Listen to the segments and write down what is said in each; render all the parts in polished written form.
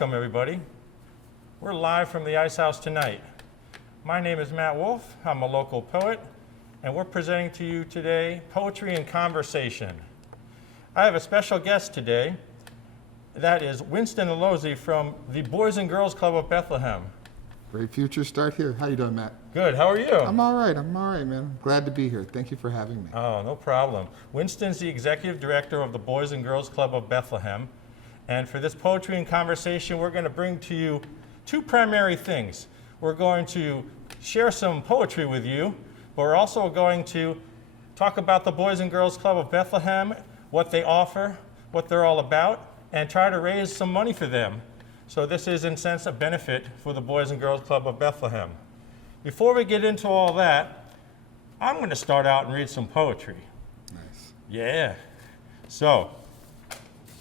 Welcome, everybody. We're live from the IceHouse Tonight. My name is Matt Wolf. I'm a local poet, and we're presenting to you today Poetry and Conversation. I have a special guest today. That is Winston Alozie from the Boys and Girls Club of Bethlehem. Great future start here. How you doing, Matt? Good. How are you? I'm all right, man. Glad to be here. Thank you for having me. Oh, no problem. Winston's the executive director of the Boys and Girls Club of Bethlehem. And for this Poetry and Conversation, we're going to bring to you two primary things. We're going to share some poetry with you, but we're also going to talk about the Boys and Girls Club of Bethlehem, what they offer, what they're all about, and try to raise some money for them. So this is, in a sense, a benefit for the Boys and Girls Club of Bethlehem. Before we get into all that, I'm going to start out and read some poetry. Nice. Yeah. So,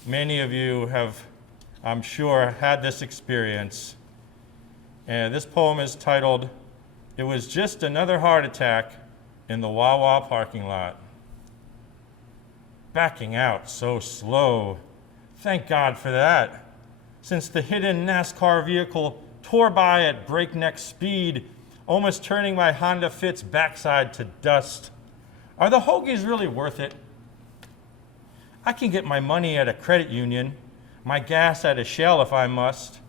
many of you have, I'm sure, had this experience. And this poem is titled, "It Was Just Another Heart Attack in the Wawa Parking Lot." Backing out so slow. Thank God for that. Since the hidden NASCAR vehicle tore by at breakneck speed, almost turning my Honda Fit's backside to dust. Are the hoagies really worth it? I can get my money at a credit union, my gas at a Shell if I must.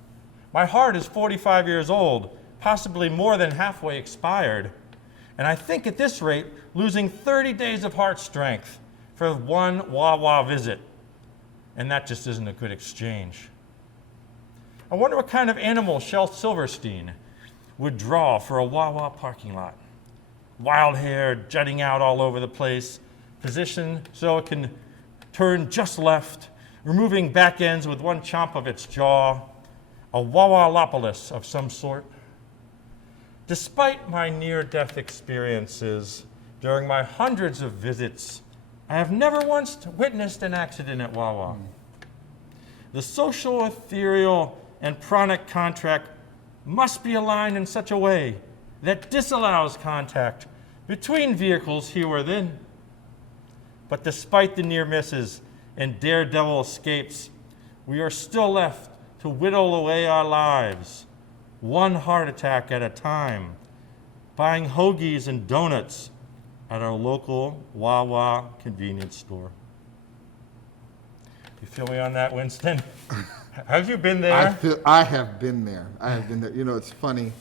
My heart is 45 years old, possibly more than halfway expired. And I think at this rate, losing 30 days of heart strength for one Wawa visit. And that just isn't a good exchange. I wonder what kind of animal Shel Silverstein would draw for a Wawa parking lot. Wild hair jutting out all over the place, positioned so it can turn just left, removing back ends with one chomp of its jaw, a Wawalopolis of some sort. Despite my near-death experiences during my hundreds of visits, I have never once witnessed an accident at Wawa. The social, ethereal, and pranic contract must be aligned in such a way that disallows contact between vehicles here or then. But despite the near misses and daredevil escapes, we are still left to whittle away our lives, one heart attack at a time, buying hoagies and donuts at our local Wawa convenience store. You feel me on that, Winston? Have you been there? I have been there. You know, it's funny.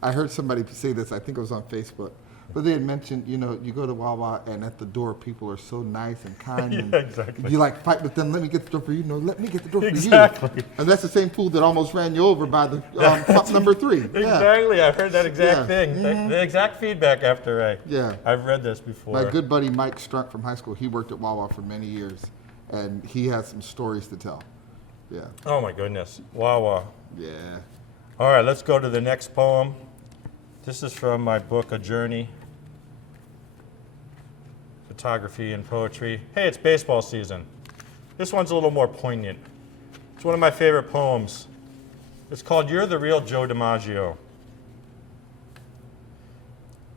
I heard somebody say this, I think it was on Facebook, but they had mentioned, you know, you go to Wawa and at the door people are so nice and kind. Yeah, and exactly. You like fight with them, let me get the door for you. No, let me get the door for Exactly. you. And that's the same fool that almost ran you over by the pump number 3. Exactly. I've heard that exact thing. Mm-hmm. The exact feedback after Yeah. I've read this before. My good buddy Mike Strunk from high school, he worked at Wawa for many years, and he has some stories to tell. Yeah. Oh my goodness. Wawa. Yeah. All right, let's go to the next poem. This is from my book, A Journey, Photography and Poetry. Hey, it's baseball season. This one's a little more poignant. It's one of my favorite poems. It's called You're the Real Joe DiMaggio.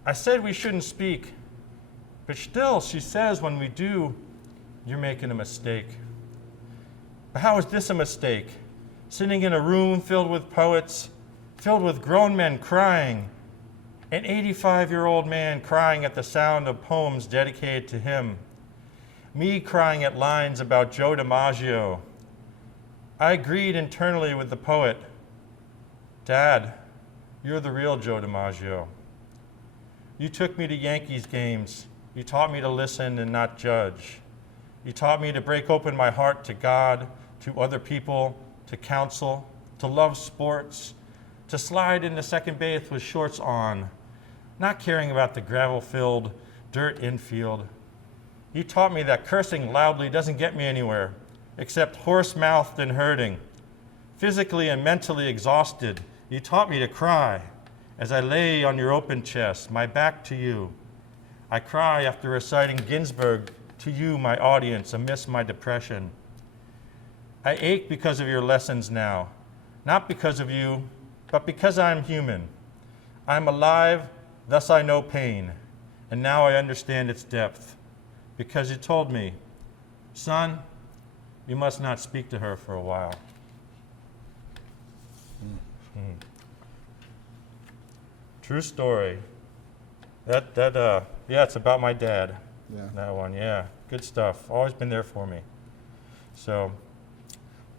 I said we shouldn't speak, but still, she says when we do, you're making a mistake. But how is this a mistake? Sitting in a room filled with poets, filled with grown men crying, an 85-year-old man crying at the sound of poems dedicated to him, me crying at lines about Joe DiMaggio. I agreed internally with the poet, Dad, you're the real Joe DiMaggio. You took me to Yankees games. You taught me to listen and not judge. You taught me to break open my heart to God, to other people, to counsel, to love sports, to slide into second base with shorts on, not caring about the gravel-filled dirt infield. You taught me that cursing loudly doesn't get me anywhere, except hoarse-mouthed and hurting. Physically and mentally exhausted, you taught me to cry as I lay on your open chest, my back to you. I cry after reciting Ginsberg to you, my audience, amidst my depression. I ache because of your lessons now, not because of you, but because I am human. I am alive, thus I know pain, and now I understand its depth. Because you told me, son, you must not speak to her for a while. True story. Yeah, it's about my dad. Yeah. That one, yeah. Good stuff. Always been there for me. So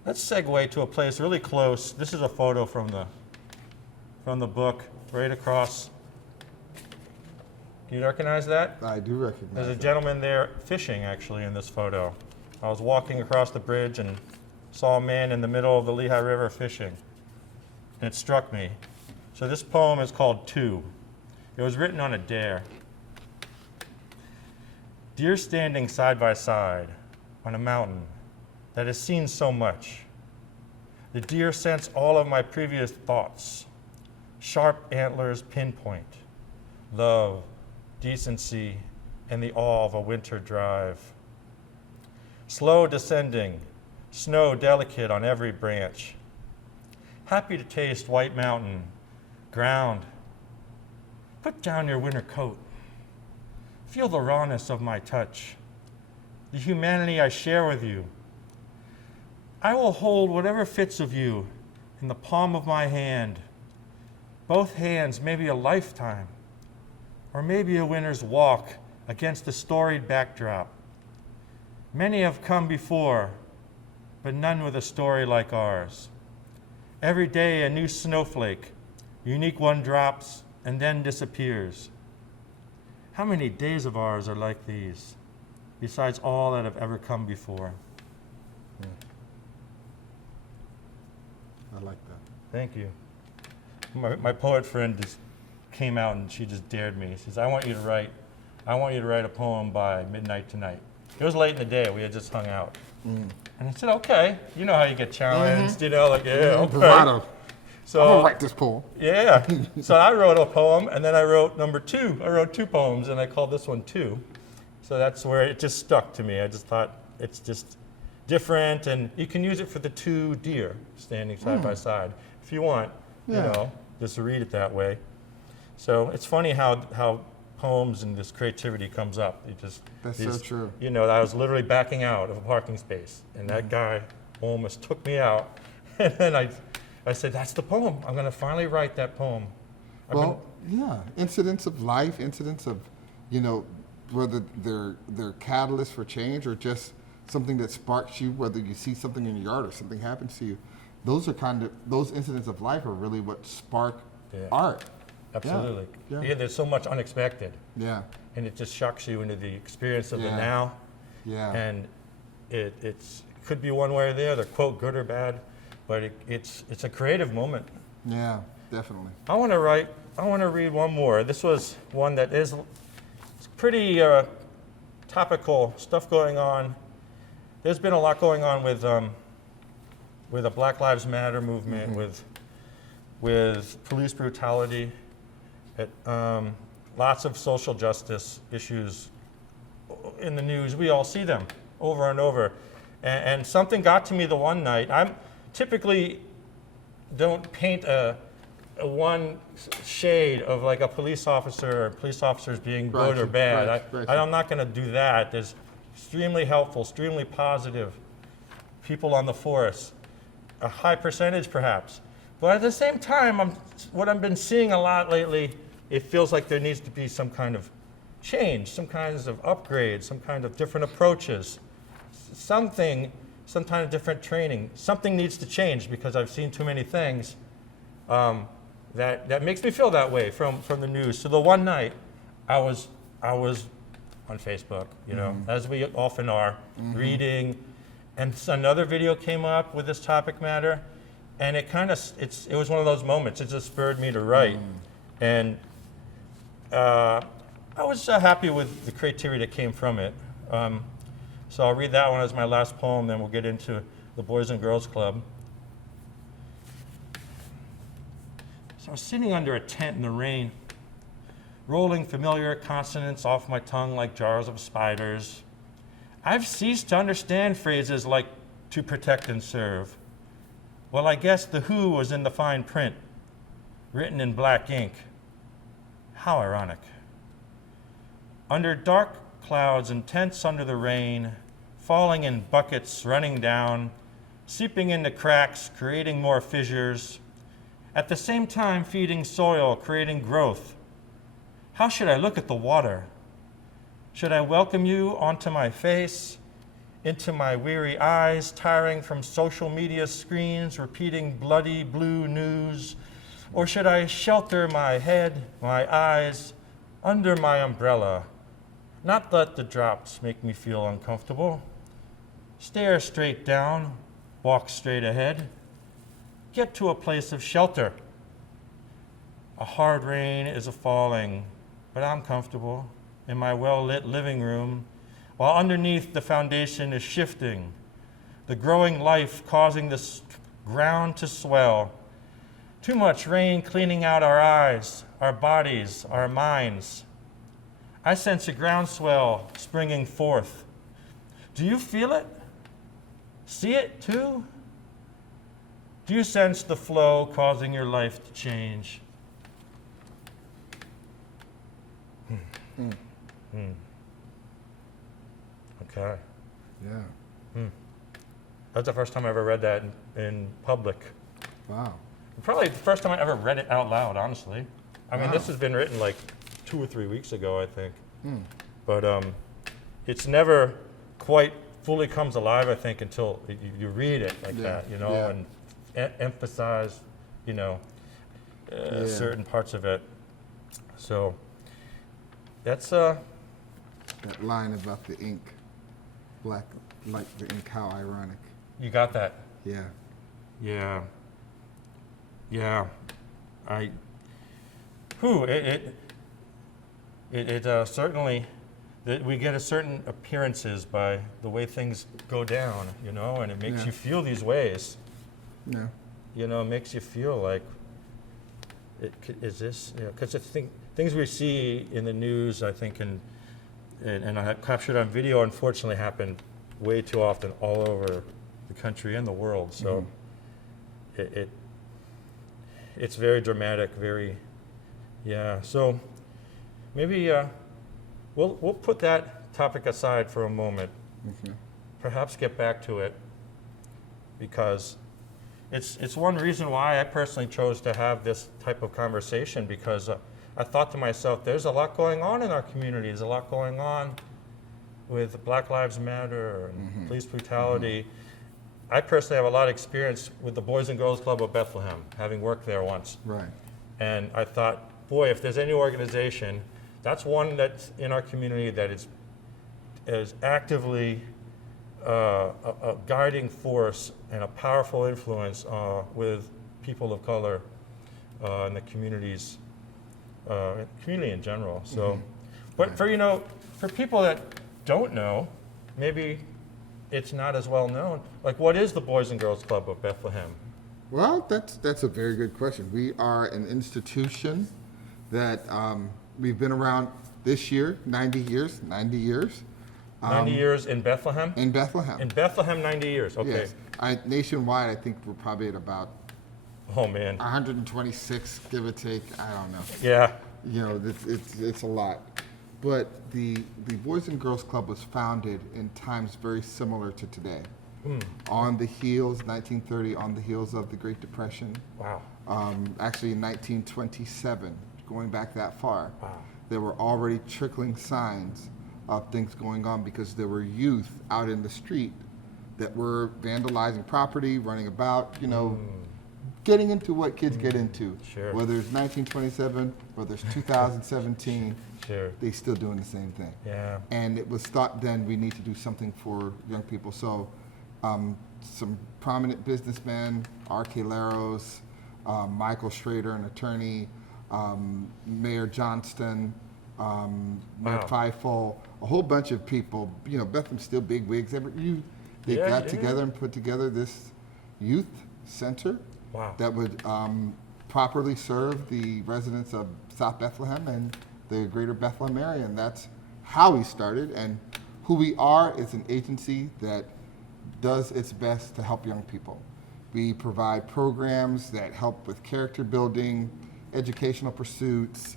let's segue to a place really close. This is a photo from the book, right across. Do you recognize that? I do recognize There's a that. gentleman there fishing, actually, in this photo. I was walking across the bridge and saw a man in the middle of the Lehigh River fishing, and it struck me. So this poem is called Two. It was written on a dare. Deer standing side by side on a mountain that has seen so much. The deer sense all of my previous thoughts. Sharp antlers pinpoint love, decency, and the awe of a winter drive. Slow descending, snow delicate on every branch. Happy to taste white mountain, ground. Put down your winter coat. Feel the rawness of my touch, the humanity I share with you. I will hold whatever fits of you in the palm of my hand. Both hands, maybe a lifetime, or maybe a winter's walk against the storied backdrop. Many have come before, but none with a story like ours. Every day a new snowflake, unique one drops and then disappears. How many days of ours are like these, besides all that have ever come before? I like that. Thank you. My poet friend just came out and she just dared me. She says, I want you to write a poem by midnight tonight. It was late in the day, we had just hung out. And I said, okay. You know how you get challenged, yeah, okay. Bravado. So, I'm gonna write this poem. yeah. So I wrote a poem, and then I wrote number 2. I wrote 2 poems, and I called this one 2. So that's where it just stuck to me. I just thought it's just different, and you can use it for the 2 deer standing side by side if you want. Yeah. Just to read it that way. So it's funny how poems and this creativity comes up. That's so true. I was literally backing out of a parking space, and that guy almost took me out, and then I said, that's the poem. I'm going to finally write that poem. Incidents of life, incidents of, whether they're catalysts for change or just something that sparks you, whether you see something in your yard or something happens to you. Those incidents of life are really what spark art. Absolutely. Yeah. There's so much unexpected. Yeah. And it just shocks you into the experience of the Yeah. now. Yeah. And it could be one way or the other, quote, good or bad, but it's a creative moment. Yeah, definitely. I want to read one more. This was one that is pretty topical stuff going on. There's been a lot going on with a Black Lives Matter movement, with police brutality, lots of social justice issues in the news. We all see them over and over. And something got to me the one night. I'm typically don't paint a one shade of like a police officer or police officers being good or bad. I'm not going to do that. There's extremely helpful, extremely positive people on the force, a high percentage perhaps. But at the same time, what I've been seeing a lot lately, it feels like there needs to be some kind of change, some kinds of upgrades, some kind of different approaches, some kind of different training. Something needs to change because I've seen too many things that makes me feel that way from the news. So the one night, I was on Facebook, as we often are, reading, and another video came up with this topic matter, and it was one of those moments. It just spurred me to write, and I was happy with the creativity that came from it. So I'll read that one as my last poem, then we'll get into the Boys and Girls Club. So I was sitting under a tent in the rain, rolling familiar consonants off my tongue like jars of spiders. I've ceased to understand phrases like to protect and serve. Well, I guess the who was in the fine print, written in black ink. How ironic. Under dark clouds and tents under the rain, falling in buckets, running down, seeping into cracks, creating more fissures, at the same time feeding soil, creating growth. How should I look at the water? Should I welcome you onto my face, into my weary eyes, tiring from social media screens, repeating bloody blue news? Or should I shelter my head, my eyes, under my umbrella, not let the drops make me feel uncomfortable? Stare straight down, walk straight ahead, get to a place of shelter. A hard rain is a-falling, but I'm comfortable in my well-lit living room, while underneath the foundation is shifting, the growing life causing the ground to swell. Too much rain cleaning out our eyes, our bodies, our minds. I sense a groundswell springing forth. Do you feel it? See it too? Do you sense the flow causing your life to change? Okay. Yeah. That's the first time I ever read that in public. Wow. Probably the first time I ever read it out loud, honestly. I mean, Wow. this has been written like 2 or 3 weeks ago, I think. But it's never quite fully comes alive, I think, until you read it like that, you know, Yeah. and emphasize, you know, certain parts of it. So that's That line about the ink, black like the ink, how ironic. you got that. Yeah. Yeah. Yeah. It certainly, we get a certain appearances by the way things go down, you know, and it makes Yeah. you feel these ways, Yeah. you know, it makes you feel like, is this, you know, because things we see in the news, I think, and I have captured on video, unfortunately, happen way too often all over the country and the world. So it's very dramatic, very, yeah. So maybe we'll put that topic aside for a moment. Okay. Perhaps get back to it, because it's one reason why I personally chose to have this type of conversation, because I thought to myself, there's a lot going on in our community. There's a lot going on with Black Lives Matter and police brutality. I personally have a lot of experience with the Boys and Girls Club of Bethlehem, having worked there once. Right. And I thought, boy, if there's any organization, that's one that's in our community that is actively a guiding force and a powerful influence with people of color in the communities, community in general. So, but for people that don't know, maybe it's not as well known. Like, what is the Boys and Girls Club of Bethlehem? Well, that's a very good question. We are an institution that we've been around this year, 90 years. 90 years in Bethlehem? In Bethlehem. In Bethlehem, 90 years, okay. Yes. Nationwide, I think we're probably at about Oh, man. 126, give or take. I don't know. Yeah. You know, it's a lot. But the Boys and Girls Club was founded in times very similar to today. On the heels, 1930, on the heels of the Great Depression. Wow. Actually, in 1927, going back that far, Wow. there were already trickling signs of things going on, because there were youth out in the street that were vandalizing property, running about, you know, getting into what kids get into. Sure. Whether it's 1927, whether it's 2017, Sure. they're still doing the same thing. Yeah. And it was thought then we need to do something for young people. So some prominent businessmen, R.K. Laros, Michael Schrader, an attorney, Mayor Johnston, Mark Feifel, a whole bunch of people. You know, Bethlehem's still big wigs. They got together and put together this youth center that would properly serve the residents of South Bethlehem and the greater Bethlehem area. And that's how we started. And who we are is an agency that does its best to help young people. We provide programs that help with character building, educational pursuits,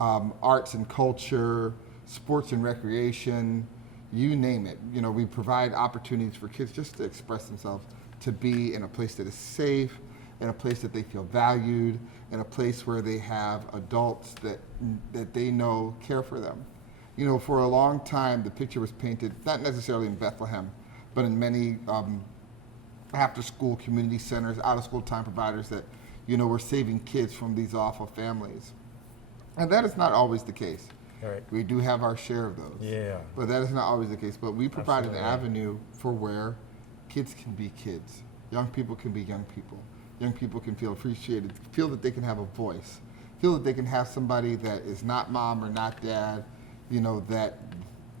arts and culture, sports and recreation, you name it. You know, we provide opportunities for kids just to express themselves, to be in a place that is safe, in a place that they feel valued, in a place where they have adults that they know care for them. You know, for a long time, the picture was painted, not necessarily in Bethlehem, but in many after-school community centers, out-of-school time providers that, you know, we're saving kids from these awful families. And that is not always the case. Right. We do have our share of those. Yeah. But that is not always the case. But we provide an avenue for where kids can be kids. Young people can be young people. Young people can feel appreciated, feel that they can have a voice, feel that they can have somebody that is not mom or not dad, you know, that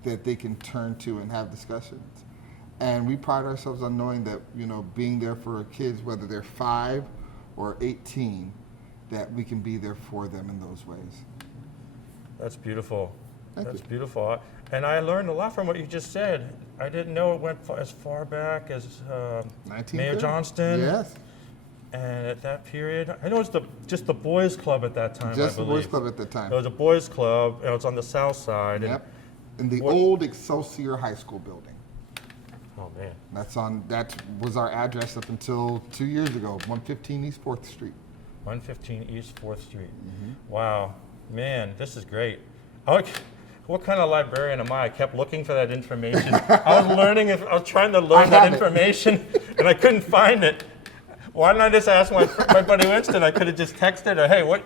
they can turn to and have discussions. And we pride ourselves on knowing that, you know, being there for our kids, whether they're 5 or 18, that we can be there for them in those ways. That's beautiful. That's beautiful. And I learned a lot from what you just said. I didn't know it went as far back as Mayor Johnston. Yes. And at that period, I know it's just the boys' club at that time. Just the boys' club at that time. It was a boys' club, and it was on the south side. Yep. In the old Excelsior High School building. Oh man. That was our address up until 2 years ago, 115 East 4th Street. 115 East 4th Street. Mm-hmm. Wow, man, this is great. What kind of librarian am I? I kept looking for that information. I was trying to learn that information, and I couldn't find it. Why didn't I just ask my buddy Winston? I could have just texted her, hey, what?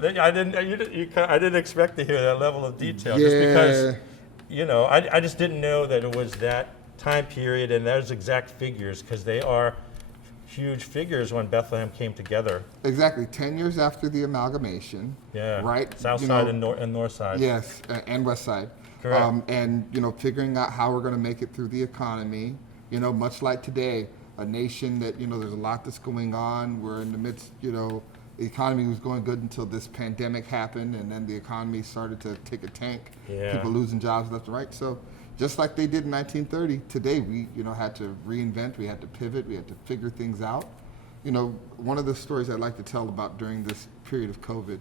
I didn't expect to hear that level of detail, just because, you know, I just didn't know that it was that time period and those exact figures, because they are huge figures when Bethlehem came together. Exactly, 10 years after the amalgamation. Yeah. Right. South side and north side. Yes, and west side. Correct. And you know, figuring out how we're going to make it through the economy. You know, much like today, a nation that, you know, there's a lot that's going on. We're in the midst. You know, the economy was going good until this pandemic happened, and then the economy started to take a tank. Yeah. People losing jobs left and right. So, just like they did in 1930, today we, you know, had to reinvent, we had to pivot, we had to figure things out. You know, one of the stories I'd like to tell about during this period of COVID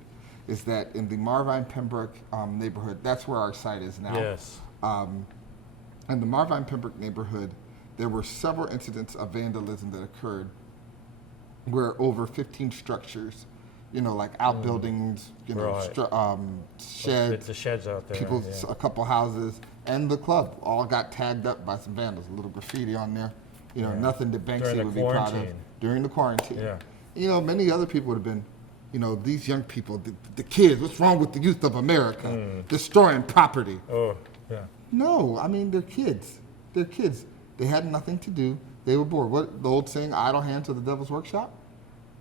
is that in the Marvine Pembroke neighborhood, that's where our site is now. Yes. In the Marvine Pembroke neighborhood, there were several incidents of vandalism that occurred where over 15 structures, you know, like outbuildings, you know, sheds. The sheds out there. A couple houses, and the club all got tagged up by some vandals. A little graffiti on there, you know, nothing that Banksy would be proud of during the quarantine. Yeah. You know, many other people would have been, you know, these young people, the kids. What's wrong with the youth of America? Destroying property. Oh, yeah. No, I mean they're kids. They're kids. They had nothing to do. They were bored. What the old saying, idle hands to the devil's workshop?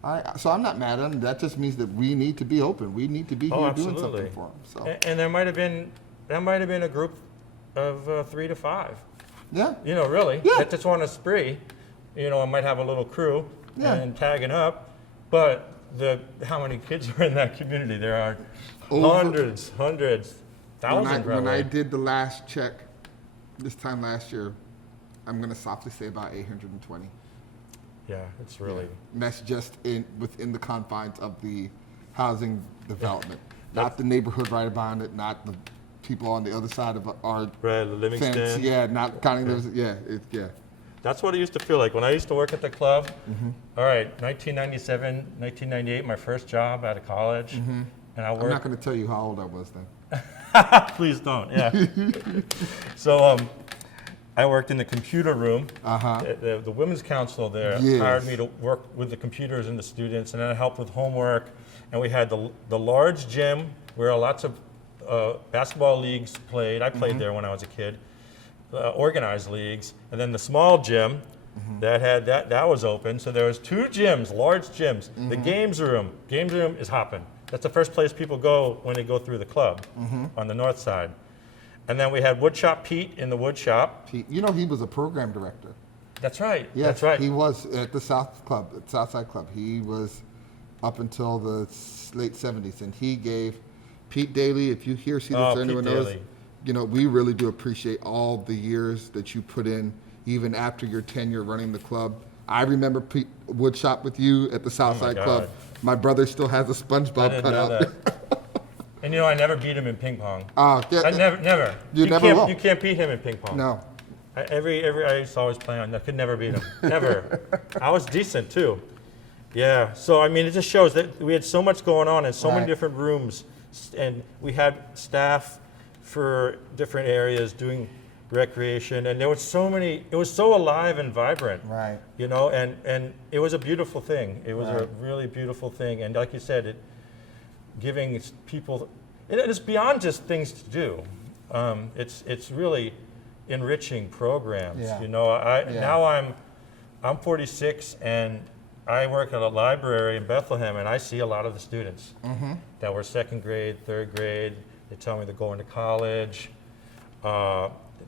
All right, so I'm not mad at them. That just means that we need to be open. We need to be here doing something for them. So. And there might have been a group of 3 to 5. Yeah. You know, really. Yeah. That just want a spree. You know, I might have a little crew and tagging up, but how many kids are in that community? There are hundreds, thousands. When I did the last check this time last year, I'm going to softly say about 820. Yeah, it's really. And that's just within the confines of the housing development, not the neighborhood right behind it, not the people on the other side of our Livingston. fence. Yeah, not counting those. Yeah, That's what it used to feel like when I used to work at the club. Mm-hmm. All right, 1997, 1998, my first job out of college, and I worked. I'm not going to tell you how old I was then. Please don't. Yeah. So I worked in the computer room. The Women's Council there hired me to work with the computers and the students, and then I helped with homework. And we had the large gym where lots of basketball leagues played. I played there when I was a kid, organized leagues, and then the small gym that was open. So there was 2 gyms, large gyms. The games room is hopping. That's the first place people go when they go through the club on the north side. And then we had Woodshop Pete in the wood shop. You know, he was a program director. That's right. Yes, That's right. he was at the Southside Club. He was up until the late 70s, and he gave Pete Daly, if you see this, or anyone knows, you know, we really do appreciate all the years that you put in, even after your tenure running the club. I remember Pete Woodshop with you at the Southside Club. My brother still has a SpongeBob cutout. And you know, I never beat him in ping pong. Yeah, I never. You never will. You can't beat him in ping pong. No. I used to always play on. I could never beat him. Never. I was decent too. Yeah. So I mean, it just shows that we had so much going on in so many different rooms, and we had staff for different areas doing recreation, and there was so many. It was so alive and vibrant. Right. You know, and it was a beautiful thing. It was a really beautiful thing, and like you said, giving people. It's beyond just things to do. It's really enriching programs. Yeah. You know, now I'm 46 and I work at a library in Bethlehem, and I see a lot of the students that were second grade, third grade. They tell me they're going to college.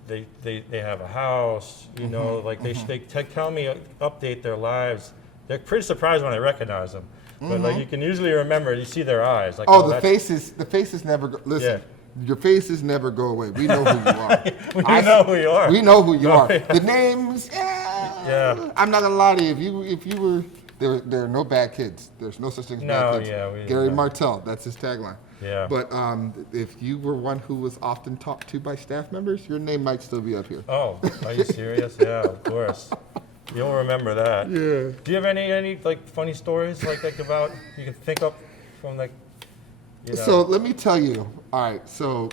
They have a house. You know, like they tell me update their lives. They're pretty surprised when I recognize them. But like you can usually remember, you see their eyes. Like, the faces never go. Listen. Yeah. Your faces never go away. We know who you are. We know who you are. We know who you are. The names, I'm not gonna lie to you. If you were, there are no bad kids. There's no such thing as bad kids. Gary Martell, that's his tagline. Yeah. But if you were one who was often talked to by staff members, your name might still be up here. Oh, are you serious? Yeah, of course. You'll remember that. Yeah. Do you have any like funny stories like about you can think of from like? You know. So let me tell you. All right. So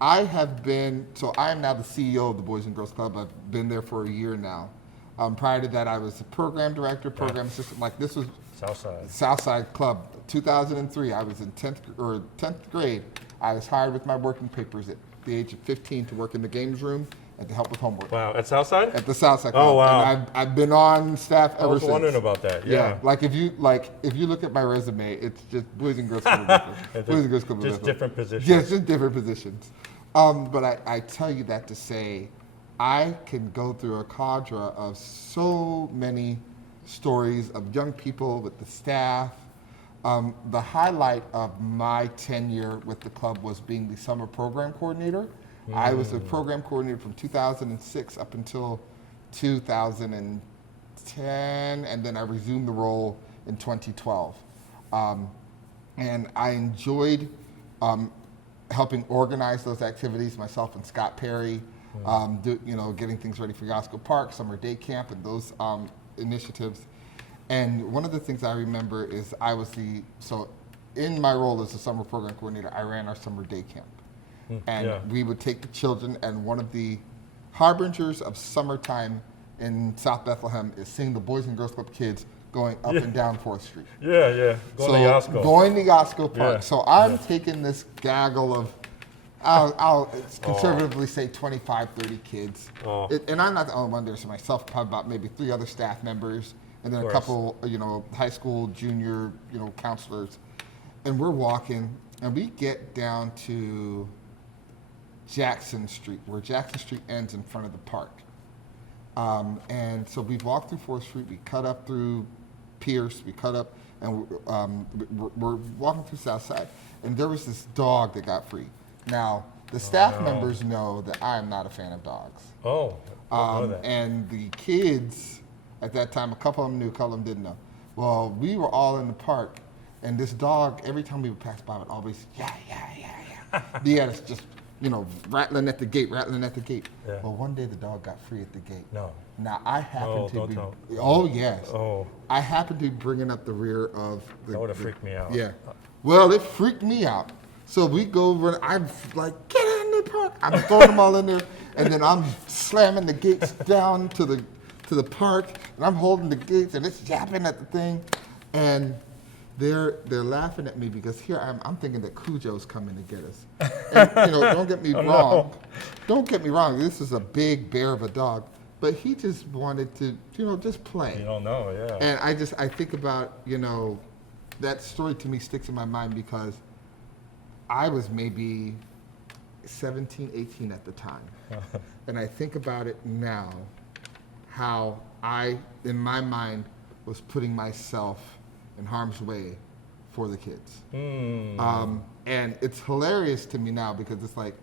I am now the CEO of the Boys and Girls Club. I've been there for a year now. Prior to that, I was the program director, program assistant. Like this was Southside Club, 2003. I was in 10th grade. I was hired with my working papers at the age of 15 to work in the games room and to help with homework. Wow, at Southside? At the Southside Club. Oh wow! And I've been on staff ever since. I was wondering about that. Yeah. Like if you look at my resume, it's just Boys and Girls Club of Bethlehem. Boys and Girls Club of Just Bethlehem. different positions. Yes, just different positions. But I tell you that to say, I can go through a cadre of so many stories of young people with the staff. The highlight of my tenure with the club was being the summer program coordinator. I was the program coordinator from 2006 up until 2010, and then I resumed the role in 2012. And I enjoyed helping organize those activities, myself and Scott Perry, getting things ready for Yosco Park, summer day camp, and those initiatives. And one of the things I remember is in my role as a summer program coordinator, I ran our summer day camp. And we would take the children, and one of the harbingers of summertime in South Bethlehem is seeing the Boys and Girls Club kids going up and down 4th Street. Yeah. Going to Yosco. Going to Yosco Park. Yeah. So I'm taking this gaggle of, I'll conservatively say 25, 30 kids. And I'm not the only one. There's myself, probably about maybe 3 other staff members, and then a couple, high school, junior, counselors. And we're walking, and we get down to Jackson Street, where Jackson Street ends in front of the park. And so we walked through 4th Street, we cut up through Pierce, we cut up, and we're walking through Southside. And there was this dog that got free. Now, the staff members know that I am not a fan of dogs. Oh, I know that. And the kids, at that time, a couple of them knew, a couple of them didn't know. Well, we were all in the park, and this dog, every time we would pass by, would always, yeah. He had us just, rattling at the gate. Yeah. Well, one day the dog got free at the gate. No. Now, I happened to be... Tell. Oh, yes. Oh. I happened to be bringing up the rear of... That would have freaked me out. Yeah. Well, it freaked me out. So we go over, I'm like, get in the park. I'm throwing them all in there, and then I'm slamming the gates down to the park, and I'm holding the gates, and it's yapping at the thing, and they're laughing at me because here I'm thinking that Cujo's coming to get us. And, don't get me wrong. No. Don't get me wrong. This is a big bear of a dog, but he just wanted to, just play. You don't know, yeah. And I think about, that story to me sticks in my mind because I was maybe 17, 18 at the time. And I think about it now, how I, in my mind, was putting myself in harm's way for the kids. And it's hilarious to me now because it's like,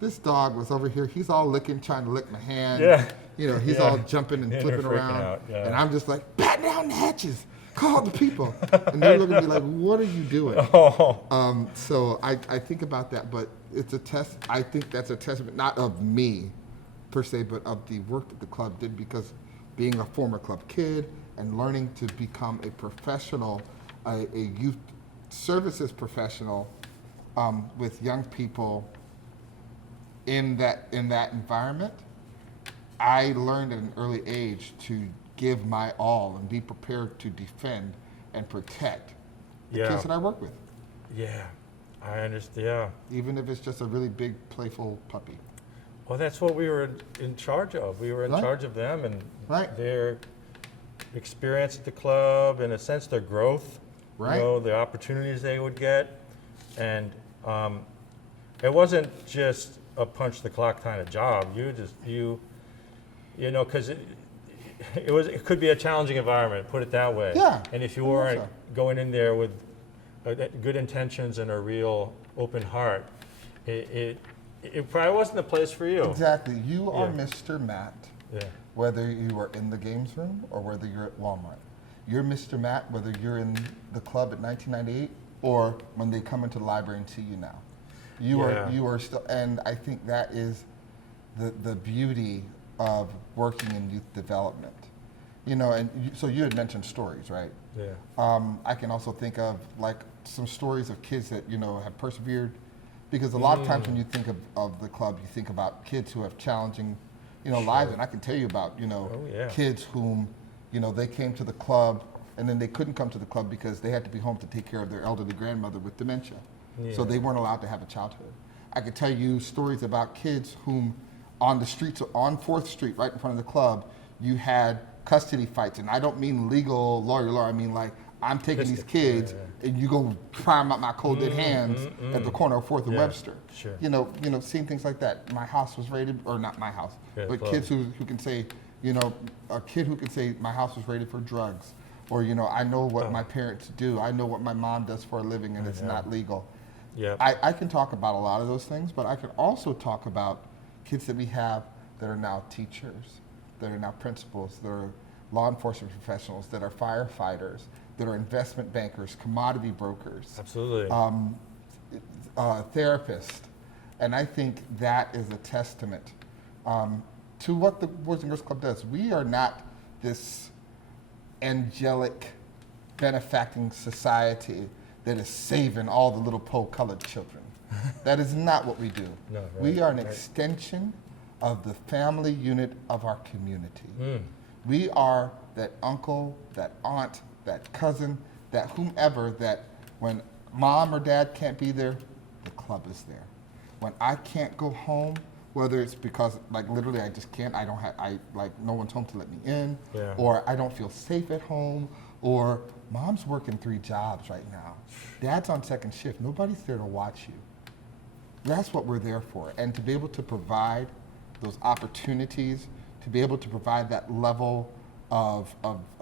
this dog was over here, he's all licking, trying to lick my hand. Yeah. You know, he's all jumping and flipping freaking around. out, yeah. And I'm just like, batten down the hatches, call the people. And they're looking at me like, what are you doing? So I think about that, but it's a test. I think that's a testament, not of me per se, but of the work that the club did, because being a former club kid and learning to become a professional, a youth services professional with young people in that environment, I learned at an early age to give my all and be prepared to defend and protect the kids that I work with. Yeah, I understand. Yeah. Even if it's just a really big, playful puppy. Well, that's what we were in charge of. We were in charge of them and their experience at the club, in a sense, their growth, you know, the opportunities they would get. And it wasn't just a punch the clock kind of job. You know, because it could be a challenging environment, put it that way. Yeah. And if you weren't going in there with good intentions and a real open heart, it probably wasn't the place for you. Exactly. You are Mr. Matt, Yeah. whether you are in the games room or whether you're at Walmart. You're Mr. Matt, whether you're in the club at 1998 or when they come into the library and see you now. You are still, and I think that is the beauty of working in youth development. You know, and so you had mentioned stories, right? Yeah. I can also think of like some stories of kids that, you know, have persevered, because a lot of times when you think of the club, you think about kids who have challenging, you know, lives. And I can tell you about, you know, kids whom, you know, they came to the club and then they couldn't come to the club because they had to be home to take care of their elderly grandmother with dementia. So they weren't allowed to have a childhood. I could tell you stories about kids whom on the streets, on 4th Street, right in front of the club, you had custody fights. And I don't mean legal lawyer, I mean like, I'm taking these kids and you go prime up my cold dead hands at the corner of 4th and Webster. Sure. You know, seeing things like that. My house was raided, or not my house, but kids who can say, you know, a kid who can say my house was raided for drugs, or, you know, I know what my parents do. I know what my mom does for a living and it's not legal. Yeah. I can talk about a lot of those things, but I can also talk about kids that we have that are now teachers, that are now principals, that are law enforcement professionals, that are firefighters, that are investment bankers, commodity brokers. Absolutely. Therapists. And I think that is a testament to what the Boys and Girls Club does. We are not this angelic, benefacting society that is saving all the little colored children. That is not what we do. No, we are an extension of the family unit of our community. We are that uncle, that aunt, that cousin, that whomever, that when mom or dad can't be there, the club is there. When I can't go home, whether it's because like literally I just can't, no one's home to let me in, or I don't feel safe at home, or mom's working 3 jobs right now, dad's on 2nd shift, nobody's there to watch you. That's what we're there for. And to be able to provide those opportunities, to be able to provide that level of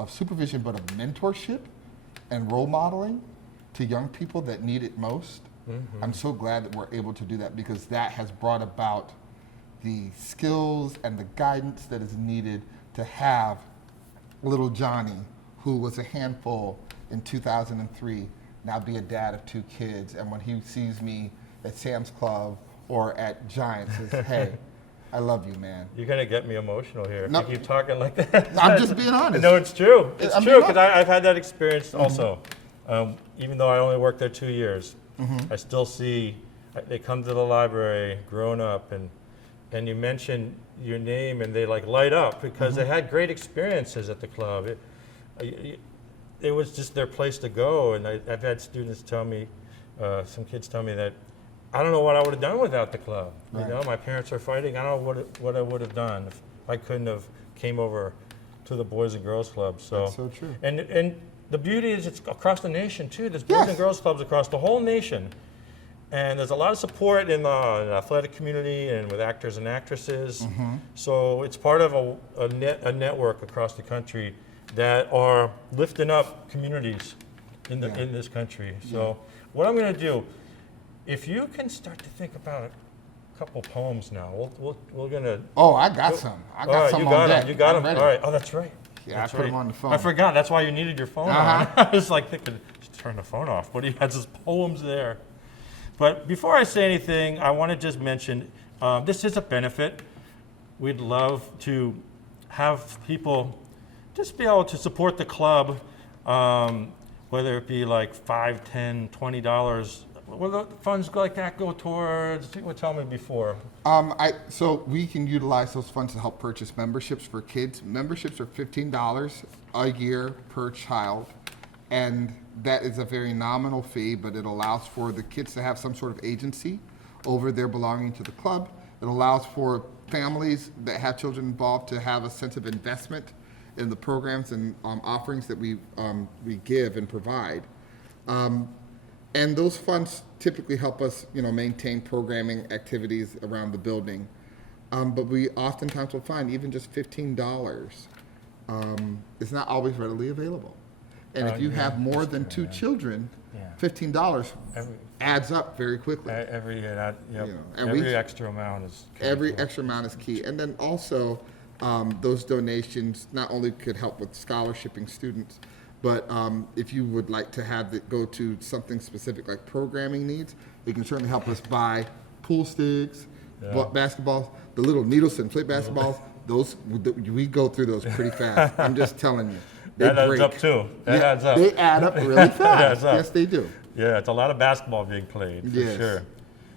supervision, but of mentorship and role modeling to young people that need it most. I'm so glad that we're able to do that, because that has brought about the skills and the guidance that is needed to have little Johnny, who was a handful in 2003, now be a dad of 2 kids. And when he sees me at Sam's Club or at Giants, says, hey, I love you, man. You're going to get me emotional here No. if you keep talking like that. I'm just being honest. No, it's true. It's I'm true, being because I've had that experience also. Even though I only worked there 2 years, I still see, they come to the library, grown up, and you mention your name and they like light up because they had great experiences at the club. It was just their place to go. And I've had students tell me, some kids tell me that, I don't know what I would have done without the club. You know, my parents are fighting. I don't know what I would have done if I couldn't have came over to the Boys and Girls Club. So That's so true. And the beauty is it's across the nation too. There's boys and girls clubs across the whole nation. And there's a lot of support in the athletic community and with actors and actresses. So it's part of a network across the country that are lifting up communities in this country. So what I'm going to do, if you can start to think about a couple poems now, we're going to. Oh, I got some. I got some on deck. You got them. Ready. All right. Oh, that's right. Yeah, that's I put them on the phone. I forgot. That's why you needed your phone on. I was like thinking, just turn the phone off. But he has his poems there. But before I say anything, I want to just mention this is a benefit. We'd love to have people just be able to support the club, whether it be like $5, $10, $20. Will the funds like that go towards? You would tell me before. So we can utilize those funds to help purchase memberships for kids. Memberships are $15 a year per child, and that is a very nominal fee, but it allows for the kids to have some sort of agency over their belonging to the club. It allows for families that have children involved to have a sense of investment in the programs and offerings that we give and provide. And those funds typically help us, maintain programming activities around the building. But we oftentimes will find even just $15 is not always readily available. And if you have more than two children, $15 adds up very quickly. Every extra amount is every extra amount is key. And then also, those donations not only could help with scholarshiping students, but if you would like to have it go to something specific like programming needs, it can certainly help us buy pool sticks, basketballs, the little needles and play basketballs. Those we go through those pretty fast. I'm just telling you. That adds up too. That adds up. They add up really fast. Yes, they do. Yeah, it's a lot of basketball being played, for Yes. sure.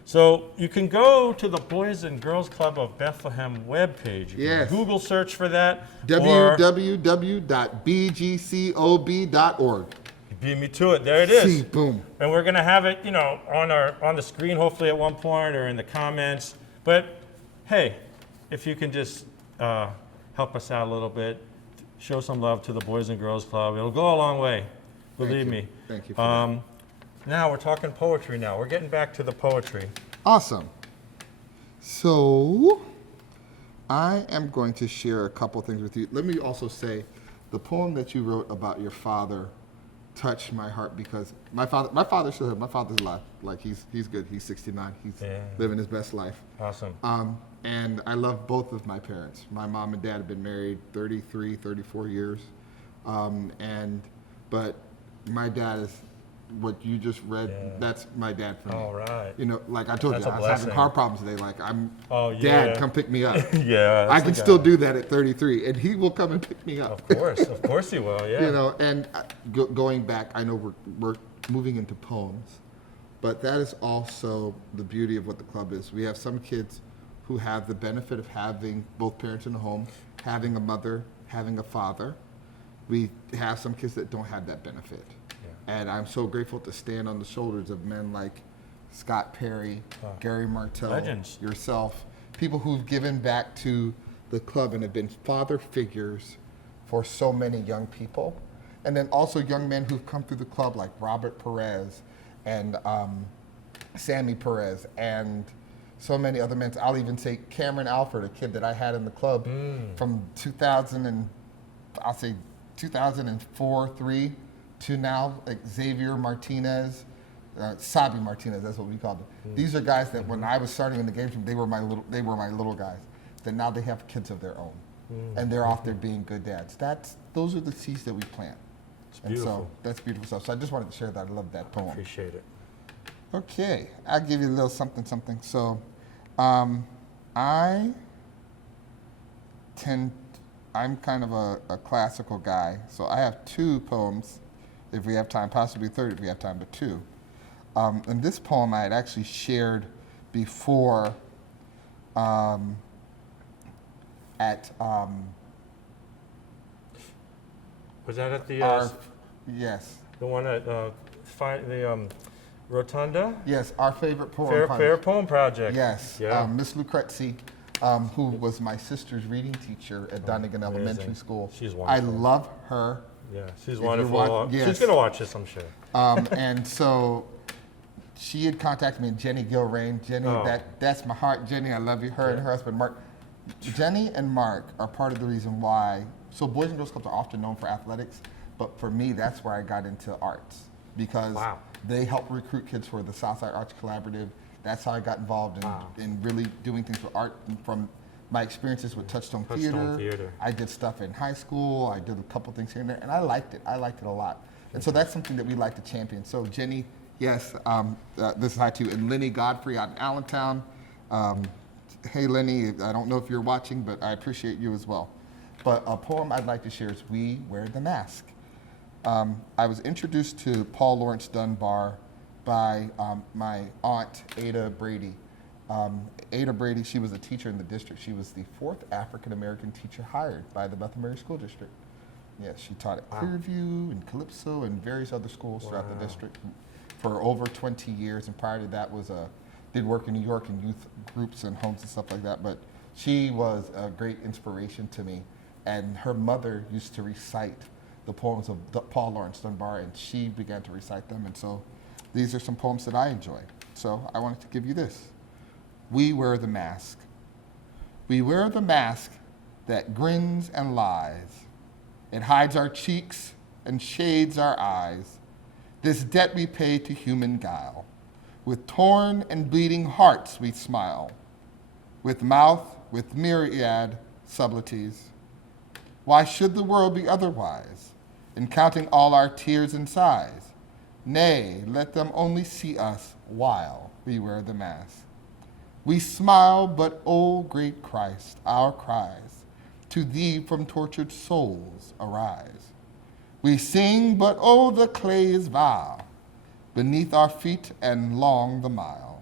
So you can go to the Boys and Girls Club of Bethlehem webpage. You Yes. can Google search for that. or www.bgcob.org. You beat me to it. There it is. See, boom. And we're gonna have it, on the screen hopefully at one point or in the comments. But hey, if you can just help us out a little bit, show some love to the Boys and Girls Club. It'll go a long way, believe me. Thank you for that. Now we're talking poetry now. We're getting back to the poetry. Awesome. So I am going to share a couple things with you. Let me also say the poem that you wrote about your father touched my heart because my father still here. My father's alive. Like he's good. He's 69. He's living his best life. Awesome. And I love both of my parents. My mom and dad have been married 33, 34 years. But my dad is what you just read. That's my dad for me. All right. Like I told That's you, a I was having blessing. car problems today. Like Dad, come pick me up. Yeah. I can still do that at 33, and he will come and pick me up. Of course he will. Yeah. And going back, I know we're moving into poems, but that is also the beauty of what the club is. We have some kids who have the benefit of having both parents in the home, having a mother, having a father. We have some kids that don't have that benefit. And I'm so grateful to stand on the shoulders of men like Scott Perry, Gary Martell, legends. Yourself, people who've given back to the club and have been father figures for so many young people. And then also young men who've come through the club like Robert Perez and Sammy Perez and so many other men. I'll even say Cameron Alford, a kid that I had in the club from 2004, 3 to now, like Xavier Martinez, Sabi Martinez, that's what we called them. These are guys that when I was starting in the games, they were my little guys. That now they have kids of their own, and they're off there being good dads. Those are the seeds that we plant. It's beautiful. And so that's beautiful stuff. So I just wanted to share that. I love that poem. Appreciate it. Okay, I'll give you a little something. So, I'm kind of a classical guy, so I have 2 poems, if we have time, possibly 3 if we have time, but 2. And this poem I had actually shared before at Was that at the yes. the one at the Rotunda? Yes, our favorite poem. Fair Poem Project. Yes, Yeah. Miss Lucrezi, who was my sister's reading teacher at Dunnigan Elementary School. She's I wonderful. love her Yeah, she's you wonderful. want- She's yes. going to watch this, I'm sure. And so she had contacted me, Jenny Gilrain. Jenny, Oh. that's my heart. Jenny, I love you. Her and her husband, Mark. Jenny and Mark are part of the reason why. So Boys and Girls Clubs are often known for athletics, but for me, that's where I got into arts because Wow. they help recruit kids for the Southside Arts Collaborative. That's how I got involved in really doing things with art. And from my experiences with Touchstone Theater, I did stuff in high school. I did a couple things here and there, and I liked it. I liked it a lot. And so that's something that we like to champion. So Jenny, yes, this is hi to you. And Lenny Godfrey out in Allentown. Hey Lenny, I don't know if you're watching, but I appreciate you as well. But a poem I'd like to share is We Wear the Mask. I was introduced to Paul Laurence Dunbar by my aunt, Ada Brady. Ada Brady, she was a teacher in the district. She was the 4th African-American teacher hired by the Bethlehem Area School District. Yes, she taught at Clearview and Calypso and various other schools throughout the district for over 20 years. And prior to that did work in New York in youth groups and homes and stuff like that. But she was a great inspiration to me. And her mother used to recite the poems of Paul Laurence Dunbar, and she began to recite them. And so these are some poems that I enjoy. So I wanted to give you this. We wear the mask. We wear the mask that grins and lies. It hides our cheeks and shades our eyes. This debt we pay to human guile. With torn and bleeding hearts we smile. With mouth with myriad subtleties. Why should the world be otherwise? In counting all our tears and sighs. Nay, let them only see us while we wear the mask. We smile, but O great Christ, our cries to thee from tortured souls arise. We sing, but oh, the clay is vile beneath our feet and long the mile.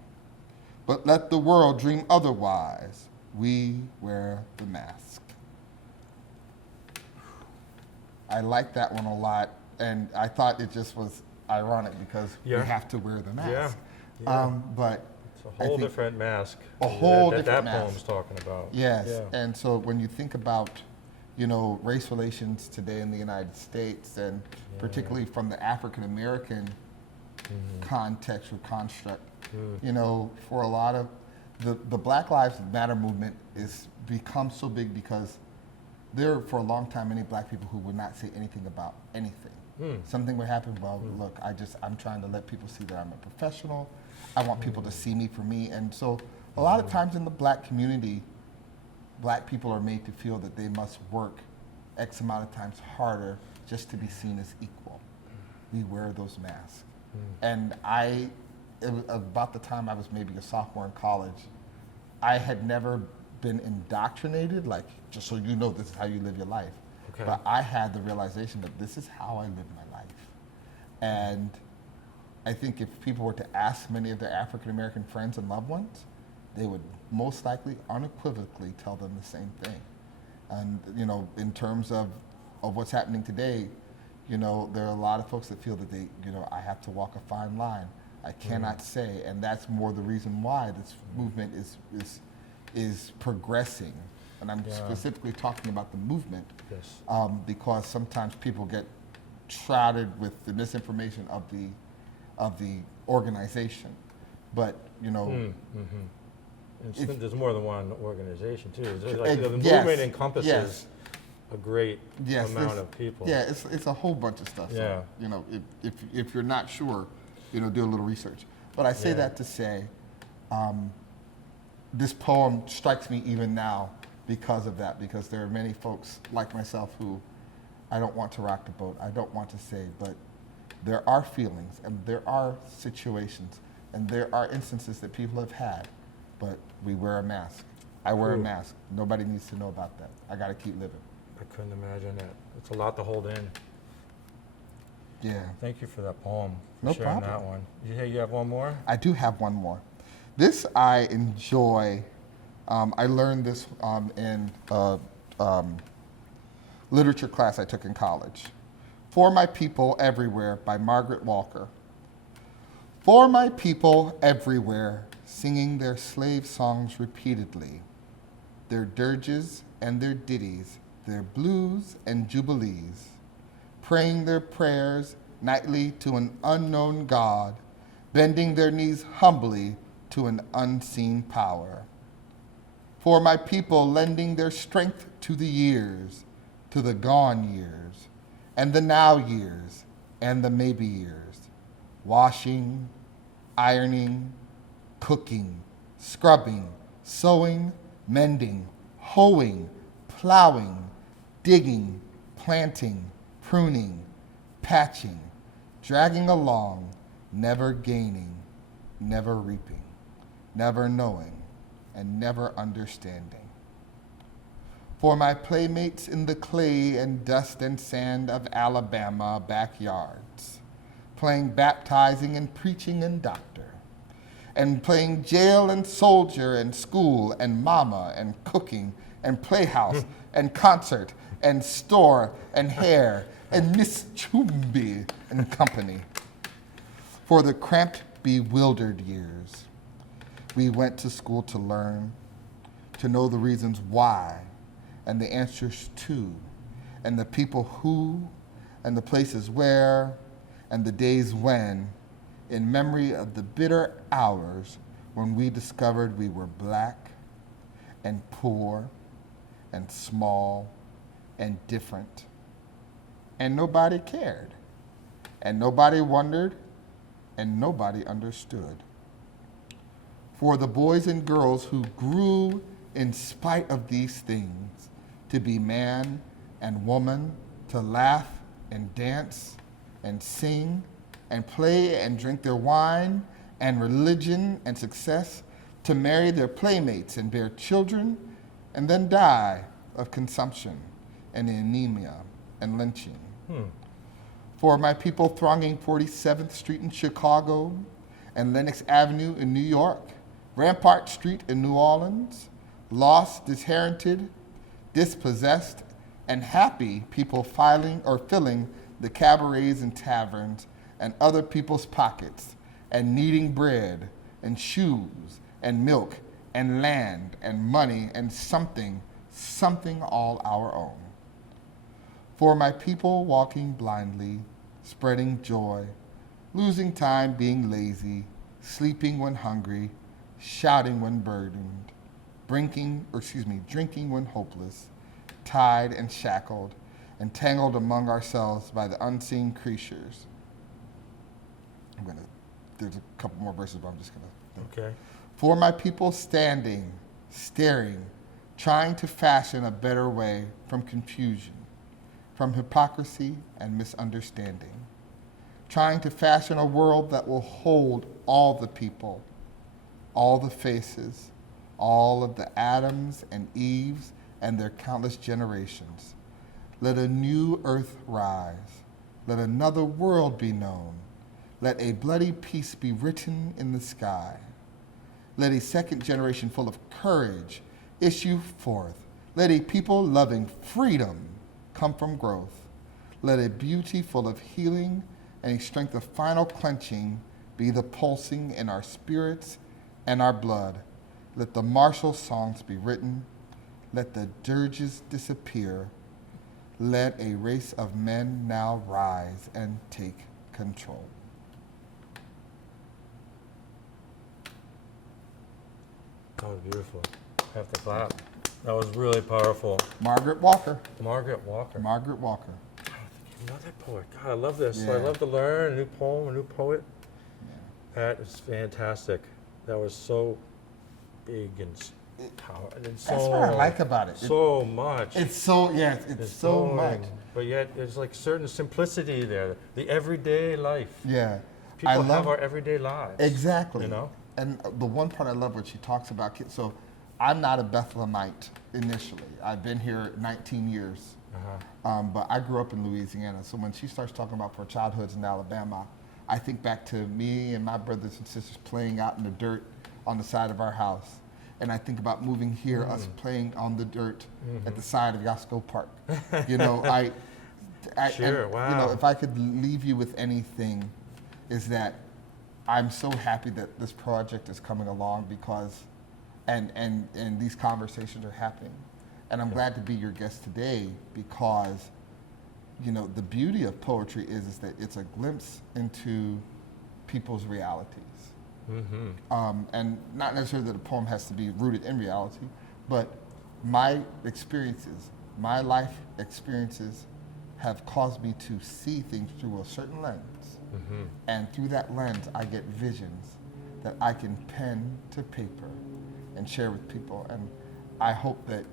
But let the world dream otherwise. We wear the mask. I like that one a lot, and I thought it just was ironic because we have to wear the mask. But it's a whole different mask. A whole different that mask. poem's talking about. Yes, Yeah. and so when you think about, race relations today in the United States, and particularly from the African American context or construct, for a lot of the Black Lives Matter movement is become so big because there for a long time many black people who would not say anything about anything. Something would happen, well, look, I'm trying to let people see that I'm a professional. I want people to see me for me. And so a lot of times in the black community, black people are made to feel that they must work X amount of times harder just to be seen as equal. We wear those masks. And it was about the time I was maybe a sophomore in college, I had never been indoctrinated, like, just so you know this is how you live your life. Okay. But I had the realization that this is how I live my life. And I think if people were to ask many of their African American friends and loved ones, they would most likely unequivocally tell them the same thing. And in terms of what's happening today, there are a lot of folks that feel that they, I have to walk a fine line. I cannot say, and that's more the reason why this movement is progressing. And I'm specifically talking about the movement, because sometimes people get shrouded with the misinformation of the organization. But there's more than one organization too. The movement encompasses a great amount of people. Yeah, it's a whole bunch of stuff. Yeah. So, if you're not sure, do a little research. But I say that to say, this poem strikes me even now because of that, because there are many folks like myself who I don't want to rock the boat. I don't want to say, but there are feelings and there are situations and there are instances that people have had, but we wear a mask. I wear a mask. Nobody needs to know about that. I got to keep living. I couldn't imagine that. It's a lot to hold in. Yeah. Thank you for that poem, for No sharing problem. that one. You have one more? I do have one more. This I enjoy. I learned this in a literature class I took in college. For My People Everywhere by Margaret Walker. For my people everywhere, singing their slave songs repeatedly, their dirges and their ditties, their blues and jubilees, praying their prayers nightly to an unknown God, bending their knees humbly to an unseen power. For my people lending their strength to the years, to the gone years, and the now years, and the maybe years, washing, ironing, cooking, scrubbing, sewing, mending, hoeing, plowing, digging, planting, pruning, patching, dragging along, never gaining, never reaping, never knowing, and never understanding. For my playmates in the clay and dust and sand of Alabama backyards, playing baptizing and preaching and doctor, and playing jail and soldier and school and mama and cooking and playhouse and concert and store and hair and Miss Chumbi and company. For the cramped, bewildered years, we went to school to learn, to know the reasons why and the answers to, and the people who, and the places where, and the days when, in memory of the bitter hours when we discovered we were black and poor and small and different. And nobody cared, and nobody wondered, and nobody understood. For the boys and girls who grew in spite of these things, to be man and woman, to laugh and dance and sing and play and drink their wine and religion and success, to marry their playmates and bear children, and then die of consumption and anemia and lynching. For my people thronging 47th Street in Chicago and Lenox Avenue in New York, Rampart Street in New Orleans, lost, disherited, dispossessed, and happy people filling the cabarets and taverns and other people's pockets, and needing bread and shoes and milk and land and money and something all our own. For my people walking blindly, spreading joy, losing time being lazy, sleeping when hungry, shouting when burdened, drinking when hopeless, tied and shackled, and tangled among ourselves by the unseen creatures. There's a couple more verses, but I'm just gonna. Okay. For my people standing, staring, trying to fashion a better way from confusion, from hypocrisy and misunderstanding, trying to fashion a world that will hold all the people, all the faces, all of the Adams and Eves and their countless generations. Let a new earth rise. Let another world be known. Let a bloody peace be written in the sky. Let a second generation full of courage issue forth. Let a people loving freedom come from growth. Let a beauty full of healing and a strength of final clenching be the pulsing in our spirits and our blood. Let the martial songs be written. Let the dirges disappear. Let a race of men now rise and take control. That was beautiful. Have to clap. That was really powerful. Margaret Walker. Margaret Walker. Margaret Walker. You know that poet. God, I love this. Yeah. I love to learn a new poem, a new poet. That is fantastic. That was so big and powerful. That's what I like about it. So much. It's so, yes, it's so much. But yet there's like certain simplicity there. The everyday life. Yeah. People have our everyday lives. Exactly. You know? And the one part I love what she talks about kids. So I'm not a Bethlehemite initially. I've been here 19 years. But I grew up in Louisiana. So when she starts talking about for childhoods in Alabama, I think back to me and my brothers and sisters playing out in the dirt on the side of our house. And I think about moving here, us playing on the dirt at the side of Yasco Park. You know, Sure, and, wow. You know, if I could leave you with anything, is that I'm so happy that this project is coming along because, and these conversations are happening. And I'm glad to be your guest today because the beauty of poetry is that it's a glimpse into people's realities. And not necessarily that a poem has to be rooted in reality, but my experiences, my life experiences have caused me to see things through a certain lens. And through that lens, I get visions that I can pen to paper and share with people. And I hope that,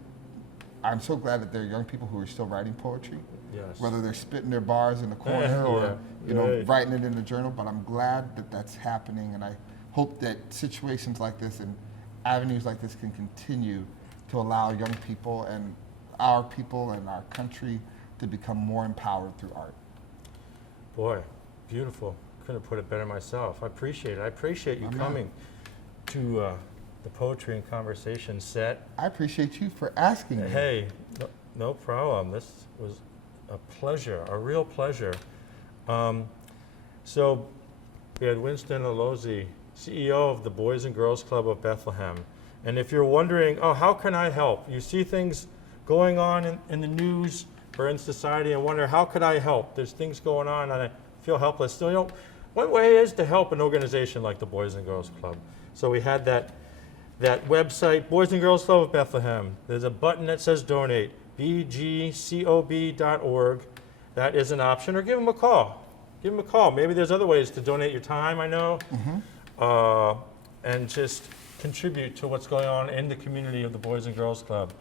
I'm so glad that there are young people who are still writing poetry, whether they're spitting their bars in the corner or writing it in a journal, but I'm glad that that's happening, and I hope that situations like this and avenues like this can continue to allow young people and our country to become more empowered through art. Boy, beautiful. Couldn't put it better myself. I appreciate it. I appreciate you coming to the Poetry and Conversation set. I appreciate you for asking me. Hey, no problem. This was a pleasure, a real pleasure. So we had Winston Alozie, CEO of the Boys and Girls Club of Bethlehem. And if you're wondering, oh, how can I help? You see things going on in the news or in society and wonder, how could I help? There's things going on and I feel helpless. So, one way is to help an organization like the Boys and Girls Club. So we had that website, Boys and Girls Club of Bethlehem. There's a button that says donate, bgcob.org. That is an option, or give them a call. Give them a call. Maybe there's other ways to donate your time, I know, and just contribute to what's going on in the community of the Boys and Girls Club.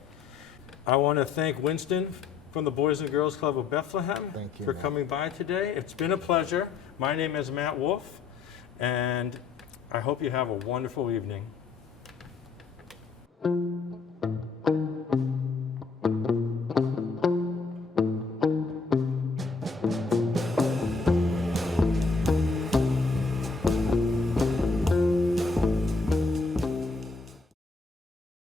I want to thank Winston from the Boys and Girls Club of Bethlehem for coming by today. It's been a pleasure. My name is Matt Wolf, and I hope you have a wonderful evening.